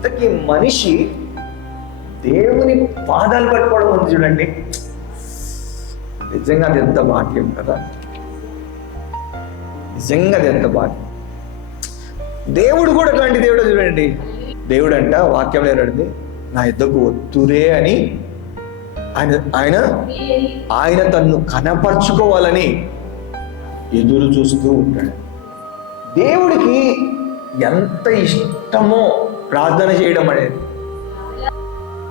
ఇంతకీ మనిషి దేవుని పాదాలు పట్టుకోవడం ఉంది చూడండి, నిజంగా అది ఎంత భాగ్యం కదా, నిజంగా అది ఎంత భాగ్యం. దేవుడు కూడా అట్లాంటి దేవుడు చూడండి. దేవుడు అంట వాక్యం ఏనండి, నా యుద్ధకు వత్తురే అని ఆయన తన్ను కనపరుచుకోవాలని ఎదురు చూస్తూ ఉంటాడు. దేవుడికి ఎంత ఇష్టమో ప్రార్థన చేయడం అనేది.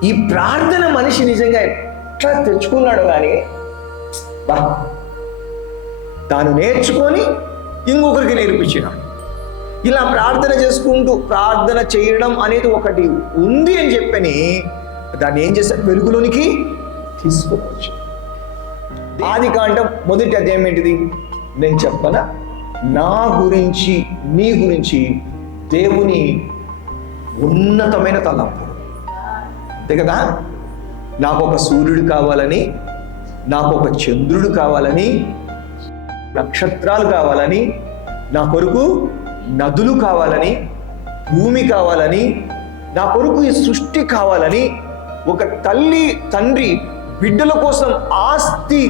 ఈ ప్రార్థన మనిషి నిజంగా ఎట్లా తెచ్చుకున్నాడు కానీ తాను నేర్చుకొని ఇంకొకరికి నేర్పించినాడు. ఇలా ప్రార్థన చేసుకుంటూ ప్రార్థన చేయడం అనేది ఒకటి ఉంది అని చెప్పని దాన్ని ఏం చేశాడు, వెలుగులోనికి తీసుకోవచ్చు. ఆదికాండం 1వ అధ్యాయం ఏంటిది నేను చెప్పనా, నా గురించి నీ గురించి దేవుని ఉన్నతమైన తలంపు అంతే కదా. నాకు ఒక సూర్యుడు కావాలని, నాకు ఒక చంద్రుడు కావాలని, నక్షత్రాలు కావాలని, నా కొరకు నదులు కావాలని, భూమి కావాలని, నా కొరకు ఈ సృష్టి కావాలని ఒక తల్లి తండ్రి బిడ్డల కోసం ఆస్తి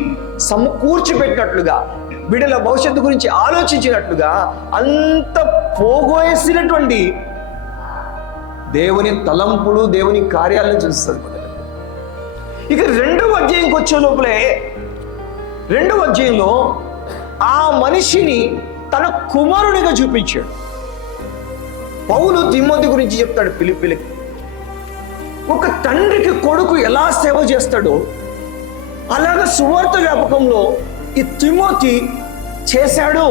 సమకూర్చి పెట్టినట్లుగా, బిడ్డల భవిష్యత్తు గురించి ఆలోచించినట్లుగా అంత పోగేసినటువంటి దేవుని తలంపులు, దేవుని కార్యాలను చూస్తుంది మొదట. ఇక 2వ అధ్యాయంకి వచ్చే లోపలే 2వ అధ్యాయంలో ఆ మనిషిని తన కుమారుడిగా చూపించాడు. పౌలు తిమోతి గురించి చెప్తాడు ఫిలిప్పీలకి, ఒక తండ్రికి కొడుకు ఎలా సేవ చేస్తాడో అలాగా సువార్త వ్యాపకంలో ఈ తిమోతి చేశాడు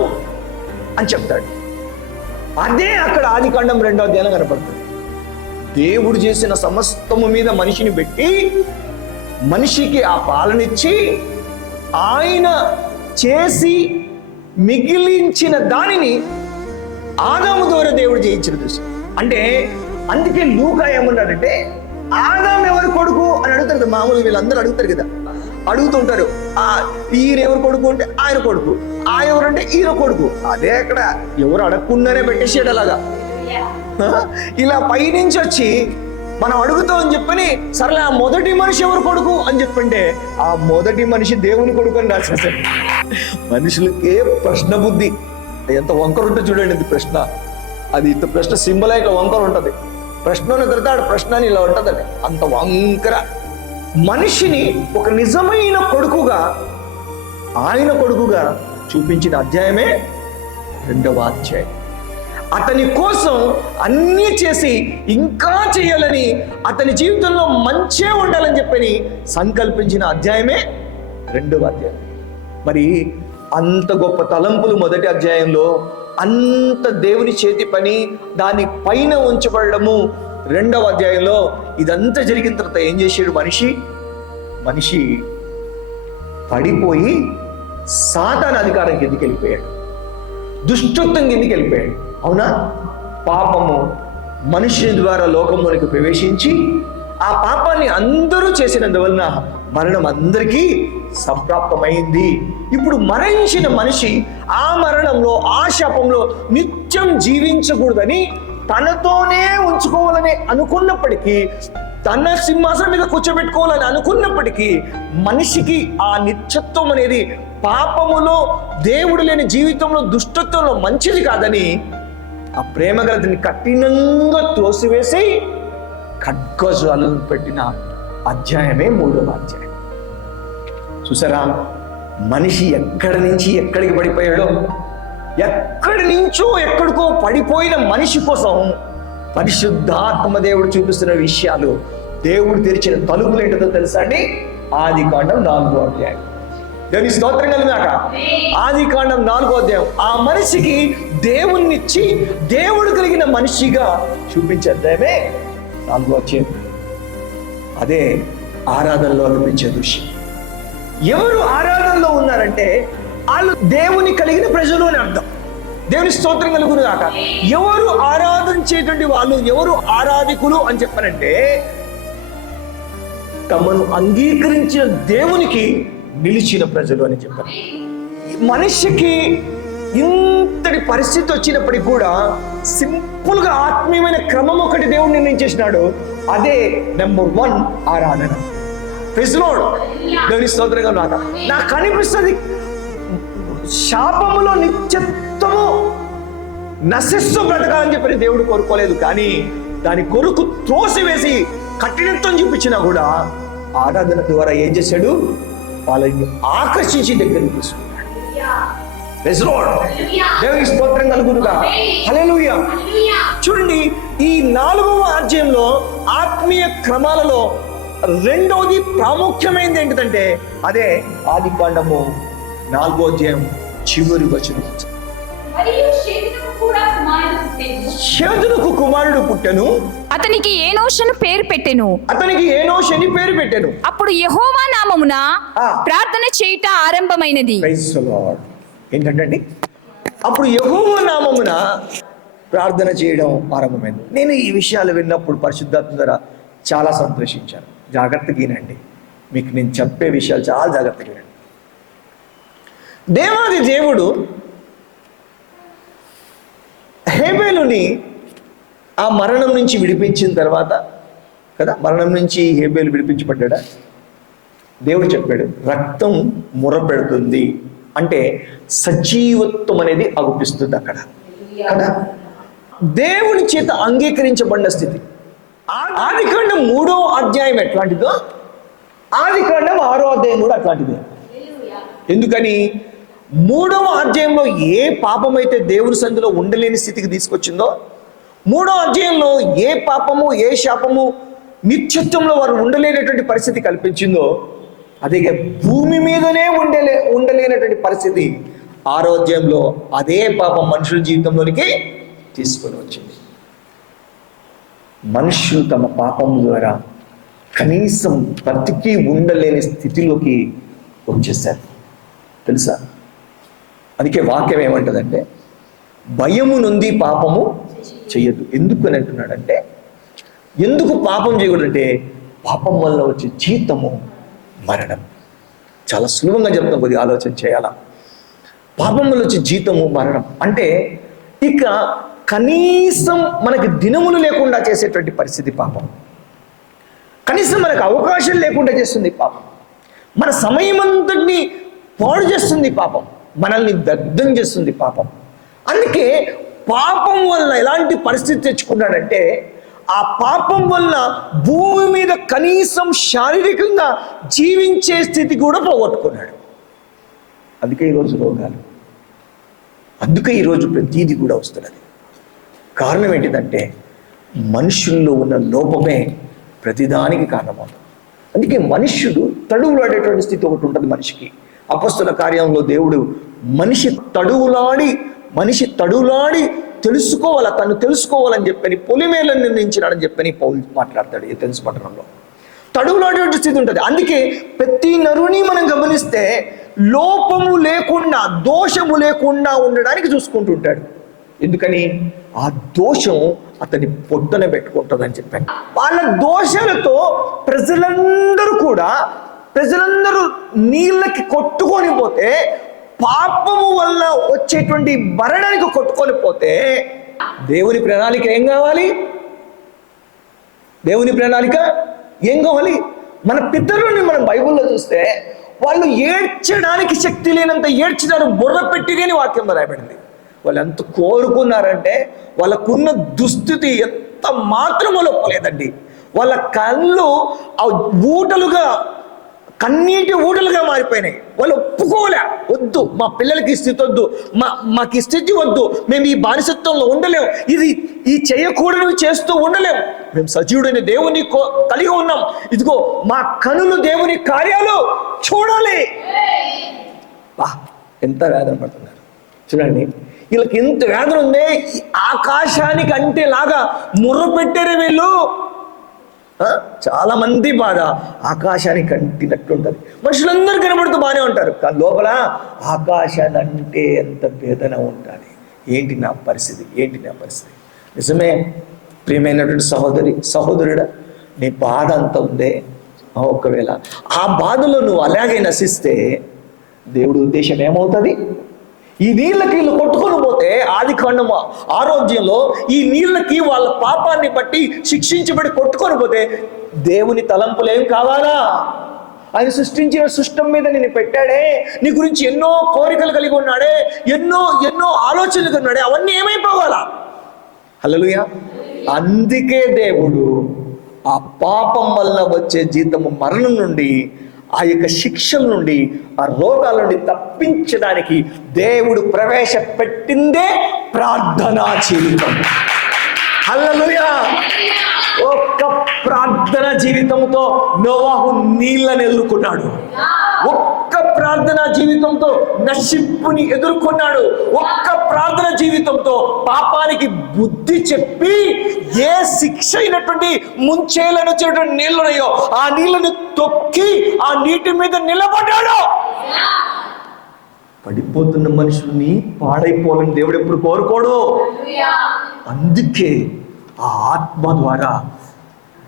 అని చెప్తాడు. అదే అక్కడ ఆదికాండం 2వ అధ్యాయంలో కనపడుతుంది. దేవుడు చేసిన సమస్తము మీద మనిషిని పెట్టి మనిషికి ఆ పాలనిచ్చి ఆయన చేసి మిగిలించిన దానిని ఆదాము ద్వారా దేవుడు చేయించిన దృశ్యం. అంటే అందుకే లూకా ఏమన్నాడంటే, ఆదాము ఎవరు కొడుకు అని అడుగుతారు కదా, మామూలు వీళ్ళందరూ అడుగుతారు కదా, అడుగుతుంటారు ఈయన ఎవరు కొడుకు అంటే ఆయన కొడుకు, ఆ ఎవరంటే ఈయన కొడుకు. అదే అక్కడ ఎవరు అడగకుండానే పెట్టేసాడు అలాగా. ఇలా పైనుంచి వచ్చి మనం అడుగుతాం అని చెప్పని, సరేలే ఆ మొదటి మనిషి ఎవరు కొడుకు అని చెప్పంటే ఆ మొదటి మనిషి దేవుని కొడుకు అని రాసేసాడు. మనుషులకే ప్రశ్న బుద్ధి ఎంత వంకర ఉంటుంది చూడండి. ఇది ప్రశ్న, అది ఇంత ప్రశ్న సింబల్ ఇట్లా వంకర ఉంటుంది. ప్రశ్నను తిడతాడు, ప్రశ్న అని ఇలా ఉంటుందండి, అంత వంకర. మనిషిని ఒక నిజమైన కొడుకుగా, ఆయన కొడుకుగా చూపించిన అధ్యాయమే 2వ అధ్యాయం. అతని కోసం అన్నీ చేసి ఇంకా చేయాలని, అతని జీవితంలో మంచే ఉండాలని చెప్పని సంకల్పించిన అధ్యాయమే 2వ అధ్యాయం. మరి అంత గొప్ప తలంపులు 1వ అధ్యాయంలో, అంత దేవుని చేతి పని దాని పైన ఉంచబడము 2వ అధ్యాయంలో. ఇదంతా జరిగిన తర్వాత ఏం చేశాడు మనిషి పడిపోయి సాతాను అధికారం కిందికి వెళ్ళిపోయాడు, దుష్టత్వం కిందికి వెళ్ళిపోయాడు. అవునా? పాపము మనుషుని ద్వారా లోకంలోనికి ప్రవేశించి ఆ పాపాన్ని అందరూ చేసినందువలన మరణం అందరికీ సంప్రాప్తమైంది. ఇప్పుడు మరణించిన మనిషి ఆ మరణంలో, ఆ శాపంలో నిత్యం జీవించకూడదని తనతోనే ఉంచుకోవాలని అనుకున్నప్పటికీ, తన సింహాసనం మీద కూర్చోబెట్టుకోవాలని అనుకున్నప్పటికీ, మనిషికి ఆ నిత్యత్వం అనేది పాపములో, దేవుడు లేని జీవితంలో, దుష్టత్వంలో మంచిది కాదని ఆ ప్రేమ గలతిని కఠినంగా తోసివేసి ఖడ్గజ్వాలను పెట్టిన అధ్యాయమే 3వ అధ్యాయం. చూసారా, మనిషి ఎక్కడి నుంచి ఎక్కడికి పడిపోయాడో, ఎక్కడి నుంచో ఎక్కడికో పడిపోయిన మనిషి కోసం పరిశుద్ధాత్మ దేవుడు చూపిస్తున్న విషయాలు, దేవుడు తెరిచిన తలుపులు ఏంటో తెలుసా అండి? ఆదికాండం 4వ అధ్యాయం. దేవుని స్తోత్రం కలుగుగాక. ఆదికాండం 4వ అధ్యాయం ఆ మనిషికి దేవుణ్ణిచ్చి దేవుడు కలిగిన మనిషిగా చూపించే అధ్యాయమే 4వ అధ్యాయం. అదే ఆరాధనలో అనిపించే దృశ్యం. ఎవరు ఆరాధనలో ఉన్నారంటే వాళ్ళు దేవుని కలిగిన ప్రజలు అని అర్థం. దేవుని స్తోత్రం కలుగును గాక. ఎవరు ఆరాధించేటువంటి వాళ్ళు, ఎవరు ఆరాధికులు అని చెప్పారంటే తమను అంగీకరించిన దేవునికి నిలిచిన ప్రజలు అని చెప్పారు. మనిషికి ఇంతటి పరిస్థితి వచ్చినప్పటికీ కూడా సింపుల్ సింపుల్గా ఆత్మీయమైన క్రమం ఒకటి దేవుడు నిర్ణయించేసినాడు. అదే నెంబర్ 1 ఆరాధన. Praise the lord. దేవుని స్తోత్రంగా నాకు అనిపిస్తుంది, శాపములో నిత్యత్వము నశిస్తూ బ్రతకాలని చెప్పి దేవుడు కోరుకోలేదు. కానీ దాని కొరకు త్రోసివేసి కఠినత్వం చూపించినా కూడా ఆరాధన ద్వారా ఏం చేశాడు? వాళ్ళని ఆకర్షించి దగ్గరికి తీసుకున్నాడు. Praise the lord. దేవుని స్తోత్రం కలుగునుగా. హల్లెలూయా. చూడండి, ఈ 4వ అధ్యాయంలో ఆత్మీయ క్రమాలలో రెండవది ప్రాముఖ్యమైనది ఏంటిదంటే అదే ఆదికాండము 4వ అధ్యాయం చివరి వచనం. షేతునకు కుమారుడు పుట్టెను, అతనికి ఏనోషను పేరు పెట్టెను. అప్పుడు యెహోవా నామమున ప్రార్థన చేయుట ఆరంభమైనది. Praise the lord. ఏంటంటే అప్పుడు యెహోవా నామమున ప్రార్థన చేయడం ఆరంభమైంది. నేను ఈ విషయాలు విన్నప్పుడు పరిశుద్ధాత్మ ద్వారా చాలా సంతోషించాను. జాగ్రత్తగా వినండి, మీకు నేను చెప్పే విషయాలు చాలా జాగ్రత్తగా వినండి. దేవాది దేవుడు హేబేలుని ఆ మరణం నుంచి విడిపించిన తర్వాత కదా, మరణం నుంచి హేబేలు విడిపించబడ్డా. దేవుడు చెప్పాడు, రక్తం మురపెడుతుంది అంటే సజీవత్వం అనేది అగుపిస్తుంది అక్కడ కదా. దేవుని చేత అంగీకరించబడిన స్థితి. ఆదికాండం 3వ అధ్యాయం ఎట్లాంటిదో ఆదికాండం 6వ అధ్యాయం కూడా అట్లాంటిదే. ఎందుకని 3వ అధ్యాయంలో ఏ పాపం అయితే దేవుని సన్నిధిలో ఉండలేని స్థితికి తీసుకొచ్చిందో, 3వ అధ్యాయంలో ఏ పాపము ఏ శాపము నిత్యత్వంలో వారు ఉండలేనటువంటి పరిస్థితి కల్పించిందో, అదే భూమి మీదనే ఉండలేనటువంటి పరిస్థితి 6వ అధ్యాయంలో అదే పాపం మనుషుల జీవితంలోనికి తీసుకొని వచ్చింది. మనుషులు తమ పాపం ద్వారా కనీసం బ్రతికి ఉండలేని స్థితిలోకి వచ్చేసారు తెలుసా. అందుకే వాక్యం ఏమంటుందంటే, భయము నుండి పాపము చెయ్యదు. ఎందుకు అని అంటున్నాడంటే, ఎందుకు పాపం చేయకూడదంటే పాపం వల్ల వచ్చే జీతము మరణం. చాలా సులభంగా చెప్తాం, కొద్దిగా ఆలోచన చేయాలా. పాపం వల్ల వచ్చే జీతము మరణం అంటే ఇక కనీసం మనకి దినములు లేకుండా చేసేటువంటి పరిస్థితి పాపం. కనీసం మనకు అవకాశం లేకుండా చేస్తుంది పాపం. మన సమయం అంతటిని పాడు చేస్తుంది పాపం. మనల్ని దగ్ధం చేస్తుంది పాపం. అందుకే పాపం వల్ల ఎలాంటి పరిస్థితి తెచ్చుకున్నాడంటే, ఆ పాపం వల్ల భూమి మీద కనీసం శారీరకంగా జీవించే స్థితి కూడా పోగొట్టుకున్నాడు. అందుకే ఈరోజు రోగాలు, అందుకే ఈరోజు ప్రతీది కూడా వస్తున్నది. కారణం ఏంటిదంటే మనుషుల్లో ఉన్న లోపమే ప్రతిదానికి కారణమవుతుంది. అందుకే మనుష్యుడు తడువులాడేటువంటి స్థితి ఒకటి ఉంటుంది మనిషికి. అపొస్తలుల కార్యంలో దేవుడు మనిషి తడువులాడి తెలుసుకోవాలా, తను తెలుసుకోవాలని చెప్పని పొలిమేలను నిర్ణయించినాడని చెప్పని పౌలు మాట్లాడతాడు ఎథెన్స్ పట్టణంలో. తడువులాడే స్థితి ఉంటుంది. అందుకే ప్రతి నరుని మనం గమనిస్తే లోపము లేకుండా, దోషము లేకుండా ఉండడానికి చూసుకుంటుంటాడు. ఎందుకని? ఆ దోషం అతని పొట్టన పెట్టుకుంటుందని చెప్పాను. వాళ్ళ దోషాలతో ప్రజలందరూ నీళ్ళకి కొట్టుకొని పోతే, పాపము వల్ల వచ్చేటువంటి మరణానికి కొట్టుకొని పోతే, దేవుని ప్రణాళిక ఏం కావాలి? మన పితరుల్ని మనం బైబిల్లో చూస్తే వాళ్ళు ఏడ్చడానికి శక్తి లేనంత ఏడ్చినారు, బుర్ర పెట్టిరి అని వాక్యం రాయబడింది. వాళ్ళు ఎంత కోరుకున్నారంటే వాళ్ళకున్న దుస్థితి ఎంత మాత్రమో లోపలేదండి. వాళ్ళ కళ్ళు ఆ కన్నీటి ఊటలుగా మారిపోయినాయి. వాళ్ళు ఒప్పుకోలే, వద్దు మా పిల్లలకి ఈ స్థితి వద్దు, మాకు ఈ స్థితి వద్దు, మేము ఈ బానిసత్వంలో ఉండలేము, ఈ చేయకూడనివి చేస్తూ ఉండలేము, మేము సజీవుడైన దేవుని కలిగి ఉన్నాం, ఇదిగో మా కనులు దేవుని కార్యాలు చూడాలి. ఎంత వేదన పడుతున్నారు చూడండి. వీళ్ళకి ఎంత వేదన ఉందే, ఆకాశానికి అంటే లాగా ముర్ర పెట్టారే వీళ్ళు. చాలా మంది బాధ ఆకాశానికి అంటినట్టు ఉంటుంది. మనుషులందరూ కనబడుతూ బాగానే ఉంటారు, కానీ లోపల ఆకాశాన్ని అంటే ఎంత వేదన ఉంటుంది. ఏంటి నా పరిస్థితి? నిజమే ప్రియమైనటువంటి సహోదరుడా, నీ బాధ అంత ఉందే. ఒకవేళ ఆ బాధలో నువ్వు అలాగే నశిస్తే దేవుడి ఉద్దేశం ఏమవుతుంది? ఈ నీళ్ళకి వీళ్ళు కొట్టుకొని పోతే ఆది కాండము 6వ అధ్యాయంలో ఈ నీళ్ళకి వాళ్ళ పాపాన్ని బట్టి శిక్షించబడి కొట్టుకొని పోతే దేవుని తలంపులు ఏం కావాలా? ఆయన సృష్టించిన సృష్టం మీద నిన్ను పెట్టాడే, నీ గురించి ఎన్నో కోరికలు కలిగి ఉన్నాడే, ఎన్నో ఎన్నో ఆలోచనలు ఉన్నాడే, అవన్నీ ఏమైపోవాలా? హల్లెలూయా. అందుకే దేవుడు ఆ పాపం వల్ల వచ్చే జీతము మరణం నుండి, ఆ యొక్క శిక్షల నుండి, ఆ రోగాల నుండి తప్పించడానికి దేవుడు ప్రవేశపెట్టిందే ప్రార్థనా జీవితం. హల్లెలూయా. ఒక్క ప్రార్థన జీవితంతో నోవాహు నీళ్ళని ఎదుర్కొన్నాడు. ఒక్క ప్రార్థన జీవితంతో నశింపుని ఎదుర్కొన్నాడు. ఒక్క ప్రార్థన జీవితంతో పాపానికి బుద్ధి చెప్పి ఏ శిక్ష అయినటువంటి ముంచేలను వచ్చేటువంటి నీళ్ళున్నాయో ఆ నీళ్ళని తొక్కి ఆ నీటి మీద నిలబడ్డాడు. పడిపోతున్న మనుషుల్ని పాడైపోవాలని దేవుడు ఎప్పుడు కోరుకోడు. అందుకే ఆ ఆత్మ ద్వారా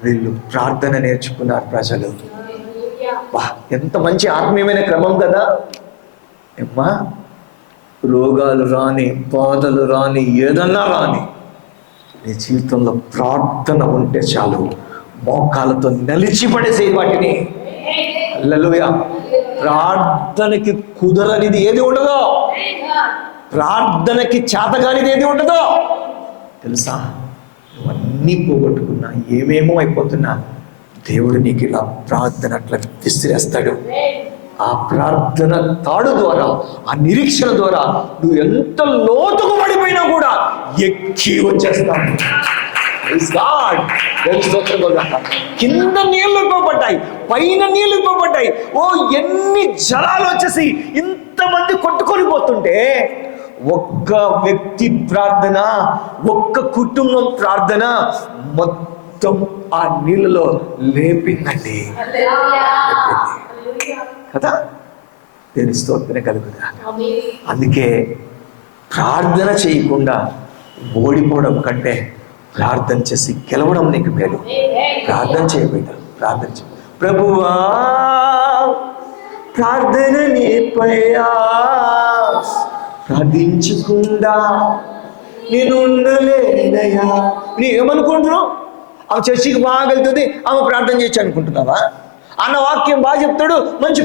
వీళ్ళు ప్రార్థన నేర్చుకున్నారు ప్రజలు. ఎంత మంచి ఆత్మీయమైన క్రమం కదా. అమ్మా, రోగాలు రాని, బాధలు రాని, ఏదన్నా రాని, నీ జీవితంలో ప్రార్థన ఉంటే చాలు, మోకాలతో నిలిచిపడేసే వాటిని. హల్లెలూయా. ప్రార్థనకి కుదరనిది ఏది ఉండదో, ప్రార్థనకి చేతగానిది ఏది ఉండదో తెలుసా? నువ్వన్నీ పోగొట్టుకున్నా, ఏమేమో అయిపోతున్నా, దేవుడు నీకు ఇలా ప్రార్థన అట్లా విసిరేస్తాడు. ఆ ప్రార్థన తాడు ద్వారా, ఆ నిరీక్షణ ద్వారా నువ్వు ఎంత లోతుకు పడిపోయినా కూడా ఎక్కి వచ్చేస్తావు. కింద నీళ్లు ఇవ్వబడ్డాయి, పైన నీళ్లు ఇవ్వబడ్డాయి. ఓ ఎన్ని జలాలు వచ్చేసి ఇంతమంది కొట్టుకొని పోతుంటే ఒక్క వ్యక్తి ప్రార్థన, ఒక్క కుటుంబం ప్రార్థన మొత్తం ఆ నీళ్ళలో లేపిందండి కదా. దేని స్తోత్రం కలుగుదా. అందుకే ప్రార్థన చేయకుండా ఓడిపోవడం కంటే ప్రార్థన చేసి గెలవడం నీకు మేలు. ప్రార్థన చేయబోయినా ప్రార్థన చేయ, ప్రభువా ప్రార్థన నేర్పయ్యా, ప్రార్థించకుండా నేను ఉండలేదయ్యా. నీ ఏమనుకుంటున్నావు? ఆమె చర్చికి బాగా వెళ్తుంది, ఆమె ప్రార్థన చేయొచ్చు అనుకుంటున్నావా? అన్న వాక్యం బాగా చెప్తాడు, మంచి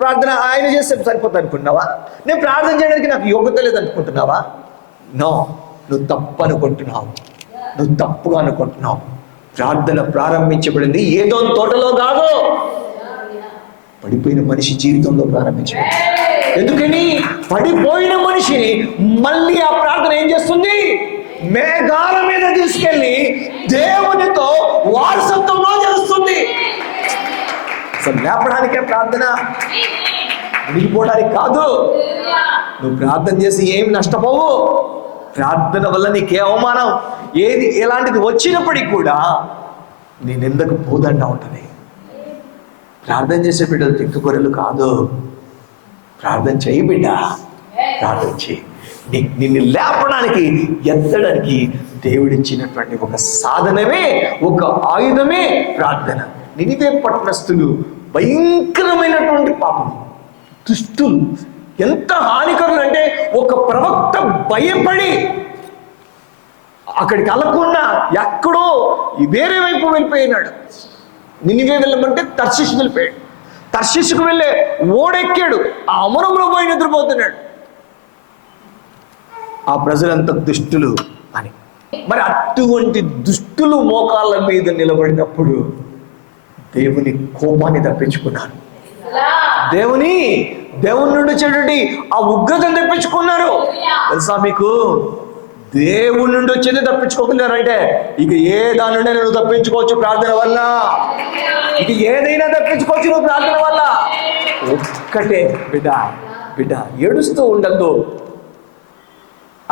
ప్రార్థన ఆయన చేస్తే సరిపోతుంది అనుకుంటున్నావా? నేను ప్రార్థన చేయడానికి నాకు యోగ్యత లేదు అనుకుంటున్నావా? నో, నువ్వు తప్పు అనుకుంటున్నావు, నువ్వు తప్పుగా అనుకుంటున్నావు. ప్రార్థన ప్రారంభించబడింది ఏదో తోటలో కాదు, పడిపోయిన మనిషి జీవితంలో ప్రారంభించబడింది. ఎందుకని? పడిపోయిన మనిషిని మళ్ళీ ఆ ప్రార్థన ఏం చేస్తుంది? మేఘాల మీద తీసుకెళ్ళి దేవునితో వారసత్వంలో చేస్తుంది. అసలు లేపడానికే ప్రార్థన, విడిపోవడానికి కాదు. నువ్వు ప్రార్థన చేసి ఏం నష్టపోవు. ప్రార్థన వల్ల నీకే అవమానం ఏది ఎలాంటిది వచ్చినప్పటికీ కూడా నీ నిందకు పోదండా ఉంటుంది. ప్రార్థన చేసే బిడ్డలు తిక్కుకొరలు కాదు. ప్రార్థన చేయి బిడ్డ, ప్రార్థన చేయి. నిన్ను లేపడానికి, ఎత్తడానికి దేవుడిచ్చినటువంటి ఒక సాధనమే, ఒక ఆయుధమే ప్రార్థన. నినివే పట్టణస్థులు భయంకరమైనటువంటి పాపం, దుష్టులు ఎంత హానికరులు అంటే ఒక ప్రవక్త భయపడి అక్కడికి వెళ్ళకుండా ఎక్కడో వేరే వైపు వెళ్ళిపోయినాడు. నినివే వెళ్ళమంటే తర్షీషుకు వెళ్ళిపోయాడు. తర్షీషుకు వెళ్ళే ఓడెక్కాడు, ఆ అమరంలో పోయి నిద్రపోతున్నాడు. ఆ ప్రజలంతా దుష్టులు అని. మరి అటువంటి దుష్టులు మోకాళ్ళ మీద నిలబడినప్పుడు దేవుని కోపాన్ని తప్పించుకున్నారు. దేవుని నుండి వచ్చేటువంటి ఆ ఉగ్రతను తప్పించుకున్నారు. తెలుసా మీకు? దేవుడి నుండి వచ్చేది తప్పించుకోగలిగారంటే ఇక ఏ దాని నుండి నువ్వు తప్పించుకోవచ్చు ప్రార్థన వల్ల. ఇక ఏదైనా తప్పించుకోవచ్చు నువ్వు ప్రార్థన వల్ల. ఒక్కటే బిడ్డ ఏడుస్తూ ఉండద్దు,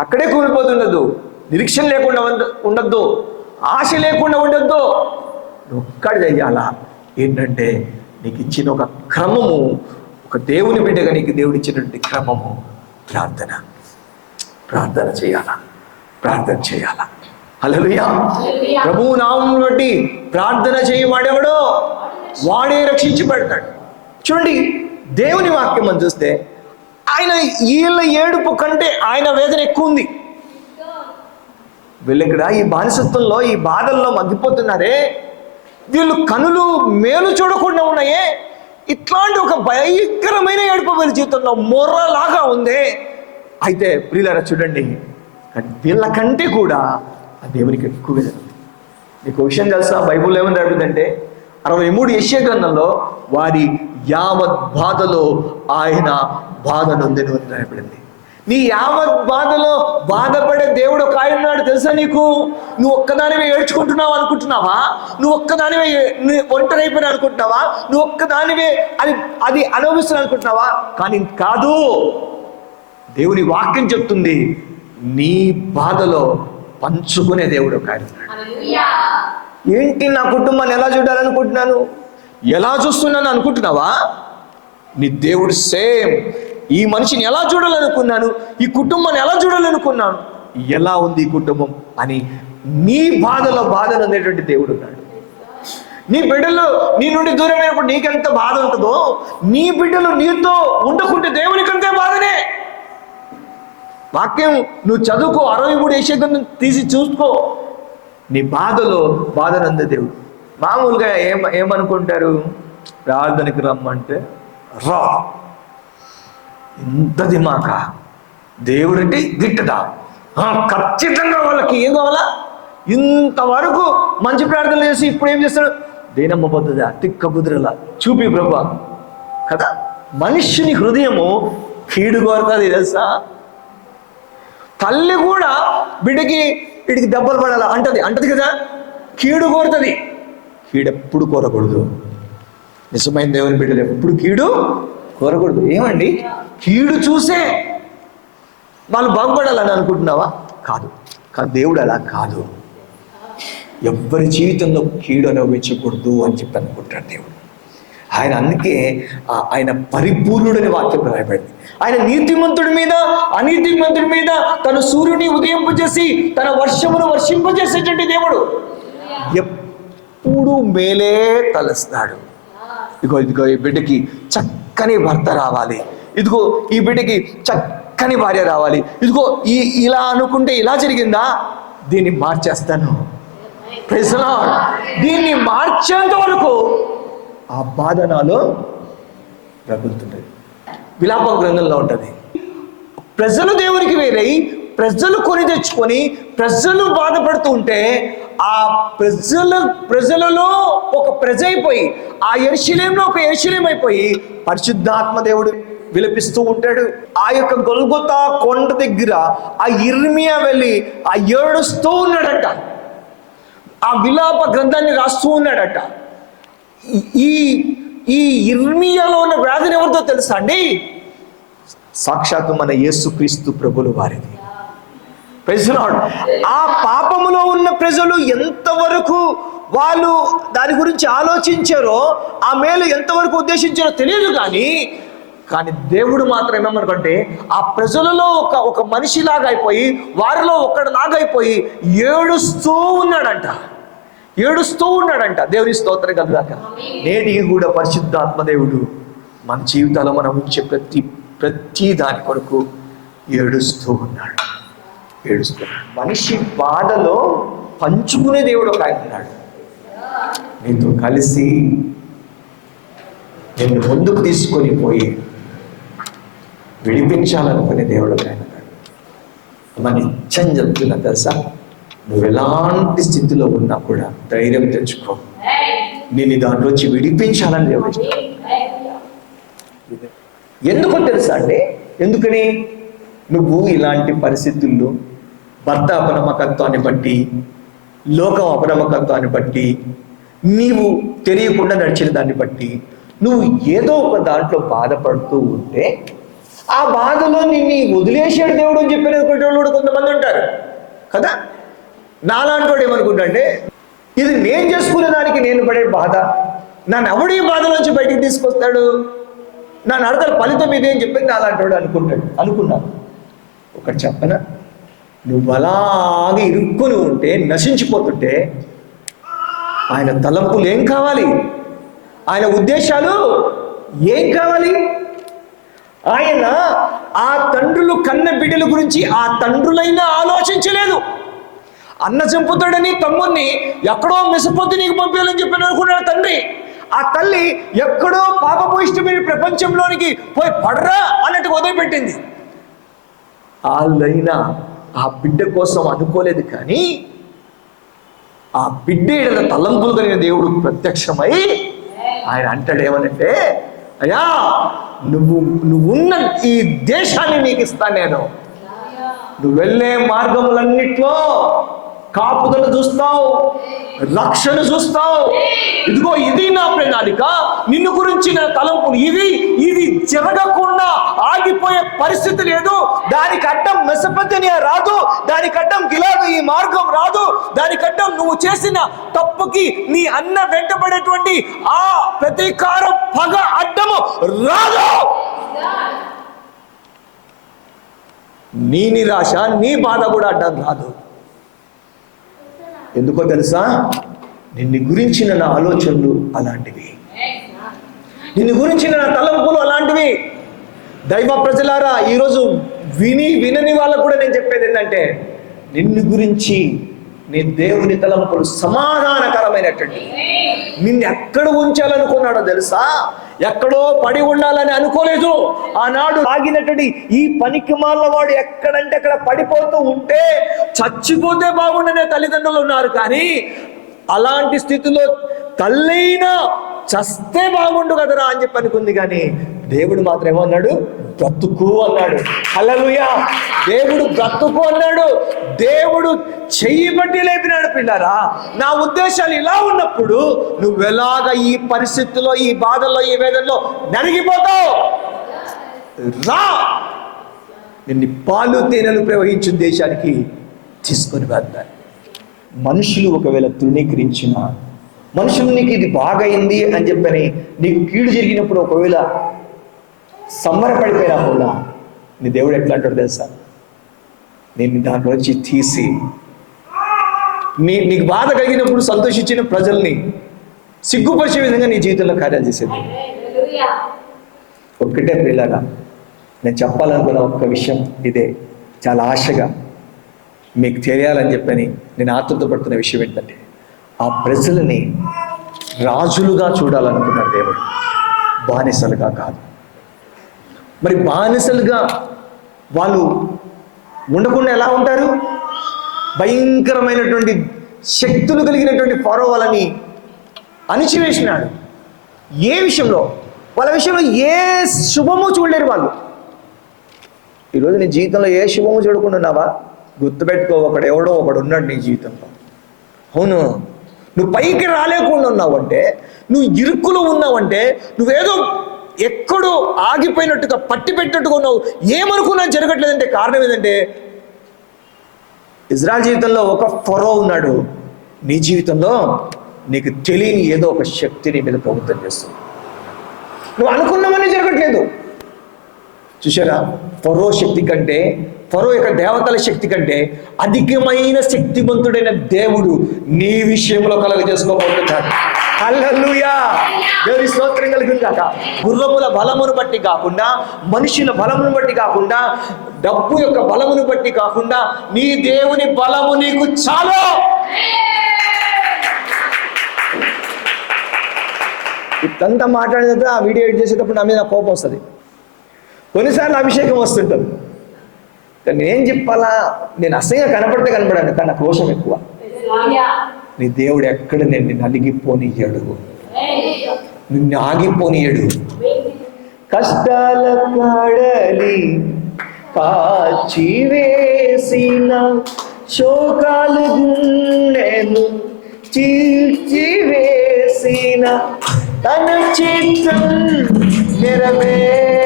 అక్కడే కూలిపోతుండద్దు, నిరీక్షణ లేకుండా ఉండద్దు, ఆశ లేకుండా ఉండద్దు. ఒక్కటి చెయ్యాలా? ఏంటంటే నీకు ఇచ్చిన ఒక క్రమము, ఒక దేవుని బిడ్డగా నీకు దేవుడు ఇచ్చినటువంటి క్రమము ప్రార్థన చేయాలా. హల్లెలూయా. ప్రభువు నామం బట్టి ప్రార్థన చేయవాడెవడో వాడే రక్షించబడతాడు. చూడండి, దేవుని వాక్యం మనం చూస్తే ఆయన వీళ్ళ ఏడుపు కంటే ఆయన వేదన ఎక్కువ ఉంది. వీళ్ళు ఇక్కడ ఈ బానిసత్వంలో ఈ బాధల్లో మగ్గిపోతున్నారే, వీళ్ళు కనులు మేలు చూడకుండా ఉన్నాయే, ఇట్లాంటి ఒక భయంకరమైన ఏడుపు వీళ్ళ జీవితంలో మొర్రలాగా ఉంది. అయితే ప్రియులారా చూడండి, వీళ్ళకంటే కూడా ఆ దేవునికి ఎక్కువ జరుగుతుంది. మీకు విషయం తెలుసా, బైబుల్ ఏమని జరుగుతుందంటే 63 యెషయా గ్రంథంలో వారి యావత్ బాధలో ఆయన బాధ నొందెను అని రాయబడింది. నీ యావత్ బాధలో బాధపడే దేవుడు ఒక ఆయన ఉన్నాడు తెలుసా నీకు? నువ్వు ఒక్కదానివే ఏడ్చుకుంటున్నావు అనుకుంటున్నావా? నువ్వు ఒక్కదానివే ఒంటరి అయిపోయినా అనుకుంటున్నావా? నువ్వు ఒక్కదానివే అది అనుభవిస్తున్నా అనుకుంటున్నావా? కానీ కాదు, దేవుని వాక్యం చెప్తుంది, నీ బాధలో పంచుకునే దేవుడు ఒక ఆయన ఉన్నాడు. ఏంటి, నా కుటుంబాన్ని ఎలా చూడాలనుకుంటున్నాను, ఎలా చూస్తున్నాను అనుకుంటున్నావా? నీ దేవుడు సేమ్ ఈ మనిషిని ఎలా చూడాలనుకున్నాను, ఈ కుటుంబాన్ని ఎలా చూడాలనుకున్నాను, ఎలా ఉంది ఈ కుటుంబం అని నీ బాధలో బాధలు అనేటువంటి దేవుడు ఉన్నాడు. నీ బిడ్డలు నీ నుండి దూరమైనప్పుడు నీకెంత బాధ ఉంటుందో, నీ బిడ్డలు నీతో ఉండకుంటే దేవునికంతే బాధనే. వాక్యం నువ్వు చదువుకో, 63 యెషయా గ్రంథం తీసి చూసుకో. నీ బాధలో బాధనందే దేవుడు. మామూలుగా ఏమనుకుంటారు, ప్రార్థనకి రమ్మంటే రా, ఇంత దిమాక దేవుడు అంటే గిట్టదా? ఖచ్చితంగా వాళ్ళకి ఏం కావాలా? ఇంతవరకు మంచి ప్రార్థనలు చేసి ఇప్పుడు ఏం చేస్తాడు, దేనమ్మ పొద్దుదా తిక్క కుదిరలా చూపి ప్రభా కదా. మనుష్యుని హృదయము కీడు కోరుతుంది తెలుసా. తల్లి కూడా వీడికి దెబ్బలు పడాలా అంటది కదా, కీడు కోరుతుంది. కీడు ఎప్పుడు కోరకూడదు. నిజమైన దేవుని బిడ్డలు ఎప్పుడు కీడు కోరకూడదు. ఏమండి, కీడు చూసే వాళ్ళు బాగుపడాలని అనుకుంటున్నావా? కాదు. కానీ దేవుడు అలా కాదు. ఎవ్వరి జీవితంలో కీడు అనుభవించకూడదు అని చెప్పి అనుకుంటాడు దేవుడు. ఆయన అందుకే ఆయన పరిపూర్ణుడని వాక్యం రాయబడింది. ఆయన నీతిమంతుడి మీద అనీతిమంతుడి మీద తన సూర్యుని ఉదయింపజేసి తన వర్షమును వర్షింపజేసేటువంటి దేవుడు. ఎప్పుడు మేలే తలస్తాడు. ఇదిగో ఈ బిడ్డకి చక్కని భర్త రావాలి, ఇదిగో ఈ బిడ్డకి చక్కని భార్య రావాలి, ఇదిగో ఇలా అనుకుంటే ఇలా జరిగిందా, దీన్ని మార్చేస్తాను. Praise the lord. దీన్ని మార్చేంత వరకు ఆ బాధ నాలో రగులుతుంటది. విలాప గ్రంథంలో ఉంటుంది, ప్రజలు దేవునికి వేరై ప్రజలు కొని తెచ్చుకొని ప్రజలు బాధపడుతూ ఉంటే ఆ ప్రజలలో ఒక ప్రజ అయిపోయి, ఆ యెరూషలేములో ఒక యెరూషలేం అయిపోయి పరిశుద్ధాత్మ దేవుడు విలపిస్తూ ఉంటాడు. ఆ యొక్క గొల్గొతా కొండ దగ్గర ఆ ఇర్మియా వెళ్ళి ఆ ఏడుస్తూ ఉన్నాడట, ఆ విలాప గ్రంథాన్ని రాస్తూ ఉన్నాడట. ఈ ఇర్మియాలో ఉన్న వ్యాధిని ఎవరితో తెలుసా అండి? సాక్షాత్తు మన యేసుక్రీస్తు ప్రభులు వారిది. Praise the lord. ఆ పాపములో ఉన్న ప్రజలు ఎంతవరకు వాళ్ళు దాని గురించి ఆలోచించారో, ఆ మేలు ఎంతవరకు ఉద్దేశించారో తెలియదు. కానీ దేవుడు మాత్రం ఏమనుకుంటే ఆ ప్రజలలో ఒక మనిషిలాగా అయిపోయి, వారిలో ఒకటిలాగా అయిపోయి ఏడుస్తూ ఉన్నాడంట. దేవుని స్తోత్రం కలుగాక. నేటికి కూడా పరిశుద్ధాత్మ దేవుడు మన జీవితాల్లో మనం ఉంచే ప్రతి దాని కొరకు ఏడుస్తూ ఉన్నాడు. మనిషి బాధలో పంచుకునే దేవుడు ఒక ఆయన ఉన్నాడు. నీతో కలిసి నిన్ను ముందుకు తీసుకొని పోయి విడిపించాలనుకునే దేవుడు ఒక ఆయన ఉన్నాడు. మన నిత్యం చెప్తున్నా తెలుసా, నువ్వు ఎలాంటి స్థితిలో ఉన్నా కూడా ధైర్యం తెచ్చుకో, నేను దాంట్లోంచి విడిపించాలని దేవుడు. ఎందుకో తెలుసా అండి? ఎందుకని? నువ్వు ఇలాంటి పరిస్థితుల్లో భర్త అపనమ్మకత్వాన్ని బట్టి, లోకం అపనమ్మకత్వాన్ని బట్టి, నీవు తెలియకుండా నడిచిన దాన్ని బట్టి నువ్వు ఏదో ఒక దాంట్లో బాధపడుతూ ఉంటే ఆ బాధలో నిన్ను వదిలేసాడు దేవుడు అని చెప్పిన వాళ్ళు కొంతమంది ఉంటారు కదా. నాలాంటి వాడు ఏమనుకుంటాడంటే, ఇది నేను చేసుకునే దానికి నేను పడే బాధ, నన్ను ఎవడి బాధలోంచి బయటికి తీసుకొస్తాడు, నా నడతల ఫలితం ఇదే అని చెప్పి నాలాంటి వాడు అనుకున్నాను. ఒకటి చెప్పనా, నువ్వు అలాగే ఇరుక్కుని ఉంటే, నశించిపోతుంటే, ఆయన తలంపులు ఏం కావాలి, ఆయన ఉద్దేశాలు ఏం కావాలి? ఆయన ఆ తండ్రులు కన్న బిడ్డల గురించి ఆ తండ్రులైనా ఆలోచించలేదు. అన్న చంపుతాడని తమ్ముడిని ఎక్కడో మెసపోతేనీకి పంపించాలని చెప్పి అనుకున్నాడు తండ్రి. ఆ తల్లి ఎక్కడో పాపభూయిష్టమైన ప్రపంచంలోనికి పోయి పడరా అన్నట్టు వదిలిపెట్టింది. వాళ్ళైనా ఆ బిడ్డ కోసం అనుకోలేదు. కానీ ఆ బిడ్డ ఏడల తలంపులు కలిగిన దేవుడు ప్రత్యక్షమై ఆయన అంటాడు ఏమనంటే, అయ్యా నువ్వున్న ఈ దేశాన్ని నీకు ఇస్తాను నేను. నువ్వు వెళ్ళే మార్గములన్నిట్లో కాపుదల చూస్తావు, రక్షణ చూస్తావు. ఇదిగో ఇది నా ప్రణాళిక, నిన్ను గురించి నా తలంపులు. ఇది జరగకుండా ఆగిపోయే పరిస్థితి లేదు. దానికి అడ్డం మెసపొతేమియా రాదు, దానికి అడ్డం గిలాదు ఈ మార్గం రాదు, దానికి అడ్డం నువ్వు చేసిన తప్పుకి నీ అన్న వెంటబడేటువంటి ఆ ప్రతీకారం పగ అడ్డము రాదు. నీ నిరాశ నీ బాధ కూడా అడ్డం రాదు. ఎందుకో తెలుసా? నిన్ను గురించిన నా ఆలోచనలు అలాంటివి, నిన్ను గురించిన నా తలంపులు అలాంటివి. దైవ ప్రజలారా, ఈరోజు వినని వాళ్ళకు కూడా నేను చెప్పేది ఏంటంటే, నిన్ను గురించి నీ దేవుని తలంపులు సమాధానకరమైనటువంటి. నిన్ను ఎక్కడ ఉంచాలనుకున్నాడో తెలుసా? ఎక్కడో పడి ఉండాలని అనుకోలేదు. ఆనాడు ఆగినటువంటి ఈ పనికిమాల వాడు ఎక్కడంటే అక్కడ పడిపోతూ ఉంటే చచ్చిపోతే బాగుండనే తల్లిదండ్రులు ఉన్నారు. కానీ అలాంటి స్థితిలో తల్లైనా చస్తే బాగుండు కదరా అని చెప్పి అనుకుంది. కానీ దేవుడు మాత్రం ఏమన్నాడు? బ్రతుకు అన్నాడు. హల్లెలూయా! దేవుడు బ్రతుకు అన్నాడు. దేవుడు చెయ్యి బట్టి లేపినాడు. పిల్లారా, నా ఉద్దేశాలు ఇలా ఉన్నప్పుడు నువ్వు ఎలాగ ఈ పరిస్థితుల్లో, ఈ బాధల్లో, ఈ వేదనలో నలిగిపోతావు? రా, నిన్ను పాలు తేనెలు ప్రవహించిన దేశానికి తీసుకొని వెళ్తాను. మనుషులు ఒకవేళ తృణీకరించిన, మనుషులు నీకు ఇది బాగైంది అని చెప్పని నీకు కీడు జరిగినప్పుడు ఒకవేళ సంబరపడిపోయినా కూడా నీ దేవుడు ఎట్లా అంటాడు తెలుసా? నేను దాంట్లో నుంచి తీసి నీకు బాధ కలిగినప్పుడు సంతోషించిన ప్రజల్ని సిగ్గుపరిచే విధంగా నీ జీవితంలో కార్యాలు చేసేది. ఒక్కటే ప్రియులారా, నేను చెప్పాలనుకున్న ఒక్క విషయం ఇదే. చాలా ఆశగా మీకు తెలియాలని చెప్పని నేను ఆతృత పడుతున్న విషయం ఏంటంటే, ఆ ప్రజలని రాజులుగా చూడాలనుకున్నాడు దేవుడు, బానిసలుగా కాదు. మరి బానిసలుగా వాళ్ళు ఉండకుండా ఎలా ఉంటారు? భయంకరమైనటువంటి శక్తులు కలిగినటువంటి ఫరో వాళ్ళని అణిచివేసినాడు. ఏ విషయంలో? వాళ్ళ విషయంలో ఏ శుభము చూడలేరు వాళ్ళు. ఈరోజు నీ జీవితంలో ఏ శుభము చూడకుండా ఉన్నావా? గుర్తుపెట్టుకో, ఎవడో ఒకడు ఉన్నాడు నీ జీవితంలో. అవును, నువ్వు పైకి రాలేకుండా ఉన్నావంటే, నువ్వు ఇరుక్కులో ఉన్నావంటే, నువ్వేదో ఎక్కడో ఆగిపోయినట్టుగా పట్టి పెట్టినట్టుగా ఉన్నావు, ఏమనుకున్నా జరగట్లేదంటే కారణం ఏంటంటే, ఇజ్రాయెల్ జీవితంలో ఒక ఫరో ఉన్నాడు. నీ జీవితంలో నీకు తెలియని ఏదో ఒక శక్తి నీ మీద ప్రభుత్వం చేస్తుంది. నువ్వు అనుకున్నామని జరగట్లేదు. చూసారా, ఫరో శక్తి కంటే, ఫరో యొక్క దేవతల శక్తి కంటే అధికమైన శక్తివంతుడైన దేవుడు నీ విషయంలో కలుగజేసుకోబోతున్నాడు. హల్లెలూయా! దేవుని స్తోత్రం కలుగును గాక. గుర్రముల బలమును బట్టి కాకుండా, మనుషుల బలమును బట్టి కాకుండా, డబ్బు యొక్క బలమును బట్టి కాకుండా, నీ దేవుని బలము నీకు చాలు. ఇదంతా మాట్లాడేటప్పుడు ఆ వీడియో ఎడిట్ చేసేటప్పుడు నా మీద కోపం వస్తుంది. కొన్నిసార్లు అభిషేకం వస్తుంటుంది. కానీ నేనేం చెప్పాలా? నేను అసహ్యంగా కనపడితే కనపడాను, కానీ నాకు రోషం ఎక్కువ. నీ దేవుడు ఎక్కడ నిన్ను నలిగిపోనియ్యడు, నిన్ను ఆగిపోనియడు. కష్టాల కడలి కాచివేసిన, శోకాలు గుండెను చీల్చివేసిన, తన చిత్తం నెరవేర్చుతాడు.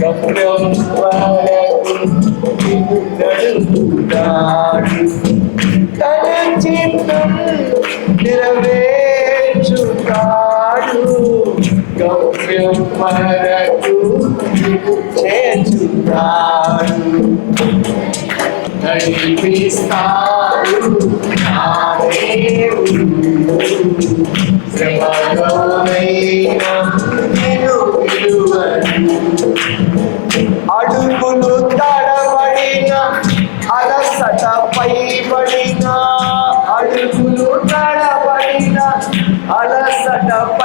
గమ్యం వరకు నడుపుతాడు. తన చిత్తం నెరవేర్చుతాడు. గమ్యం వరకు చేర్చుతాడు. నడిపిస్తాడు నా దేవుడు. శ్రమలోనైనా నిన్ను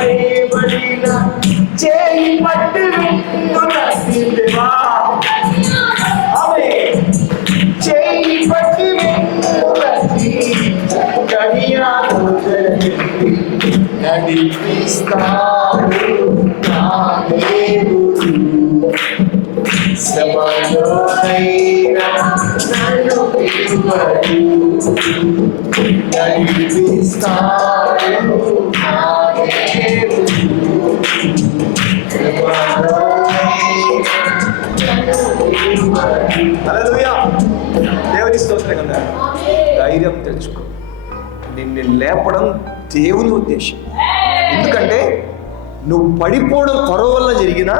వేయబడిన చేయి పట్టి నిన్ను కట్టిందివా. ఆమేన్. చేయి పట్టి నిన్ను కట్టి కడియాలు జరిపి నడిపిస్తాడు నా దేవుడు. శ్రమలోనైనా నన్ను విడువడు, నడిపిస్తాడు నా దేవుడు. శ్రమలోనైనా నన్ను విడువడు. హల్లెలూయా. దేవుని స్తోత్రం కదా. ధైర్యం తెచ్చుకో. నిన్ను లేపడం దేవుని ఉద్దేశం. ఎందుకంటే నువ్వు పడిపోవడం త్వర వల్ల జరిగినా,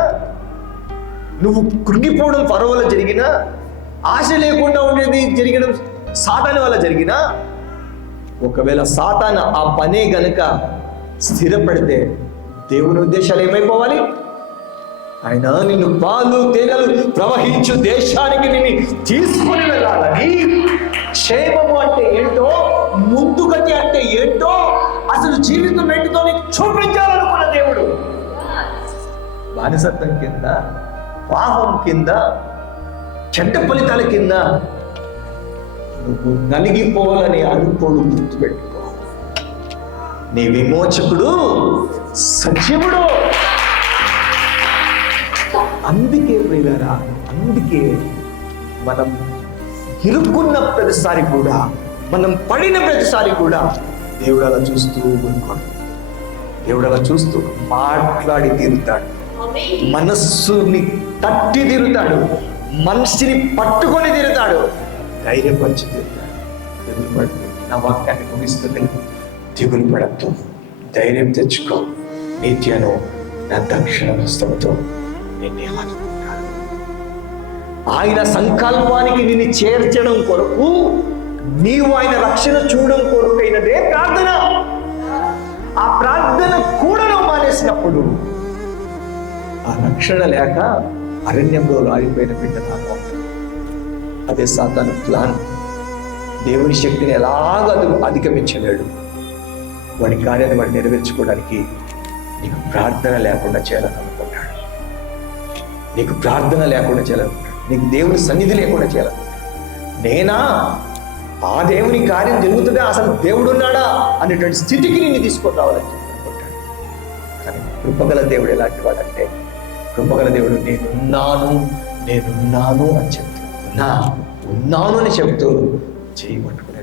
నువ్వు కృంగిపోవడం త్వర వల్ల జరిగినా, ఆశ లేకుండా ఉండేది జరిగడం సాతాను వల్ల జరిగినా, ఒకవేళ సాతాను ఆ పనే గనుక స్థిరపడితే దేవుని ఉద్దేశాలు ఏమైపోవాలి? ఆయన నిన్ను పాలు తేనెలు ప్రవహించు దేశానికి నిన్ను తీసుకుని వెళ్ళాలని, క్షేమము అంటే ఏంటో, ముందుగతి అంటే ఏంటో, అసలు జీవితం ఏంటితో నీకు చూపించాలనుకున్న దేవుడు బానిసత్వం కింద, పాపం కింద, చెడ్డ ఫలితాల కింద నువ్వు నలిగిపోవాలని అనుకోడు. గుర్తుపెట్టుకో, నీ విమోచకుడు సజీవుడు. అందుకే ప్రియులారా, అందుకే మనం ఇరుక్కున్న ప్రతిసారి కూడా, మనం పడిన ప్రతిసారి కూడా దేవుడు అలా చూస్తూ ఉంటాడు. దేవుడు అలా చూస్తూ మాట్లాడి తీరుతాడు, మనస్సుని తట్టి తీరుతాడు, మనిషిని పట్టుకొని తీరుతాడు, ధైర్యపరిచి తీరుతాడు. దిగులుపడు. నా వాక్యాన్ని ముగిస్తుంది. దిగులు పడద్దు, ధైర్యం తెచ్చుకో. నిత్యను నా దక్షిణ హస్తంతో నిన్నే ఆదుకుంటాడు. ఆయన సంకల్పానికి నిన్ను చేర్చడం కొరకు, నీవు ఆయన రక్షణ చూడడం కొరకైనదే ప్రార్థన. ఆ ప్రార్థన కూడా నువ్వు మానేసినప్పుడు ఆ రక్షణ లేక అరణ్యంలో ఆగిపోయిన బిడ్డ నాకు. అదే సాతాను ప్లాన్. దేవుని శక్తిని ఎలాగ అధిగమించలేడు. వాడి కార్యాన్ని వాడు నెరవేర్చుకోవడానికి నీకు ప్రార్థన లేకుండా చేయాలని అనుకుంటాడు. నీకు ప్రార్థన లేకుండా చేయాలనుకుంటాడు. నీకు దేవుని సన్నిధి లేకుండా చేయాలనుకుంటాడు. నేనా ఆ దేవుని కార్యం జరుగుతుంటే అసలు దేవుడు ఉన్నాడా అనేటువంటి స్థితికి నిన్ను తీసుకొని రావాలని అనుకుంటాడు. కానీ కృపగల దేవుడు ఎలాంటి వాడంటే, కృపగల దేవుడు నేనున్నాను అని చెప్తూ, ఉన్నాను అని చెప్తూ చేయమంటున్నాడు.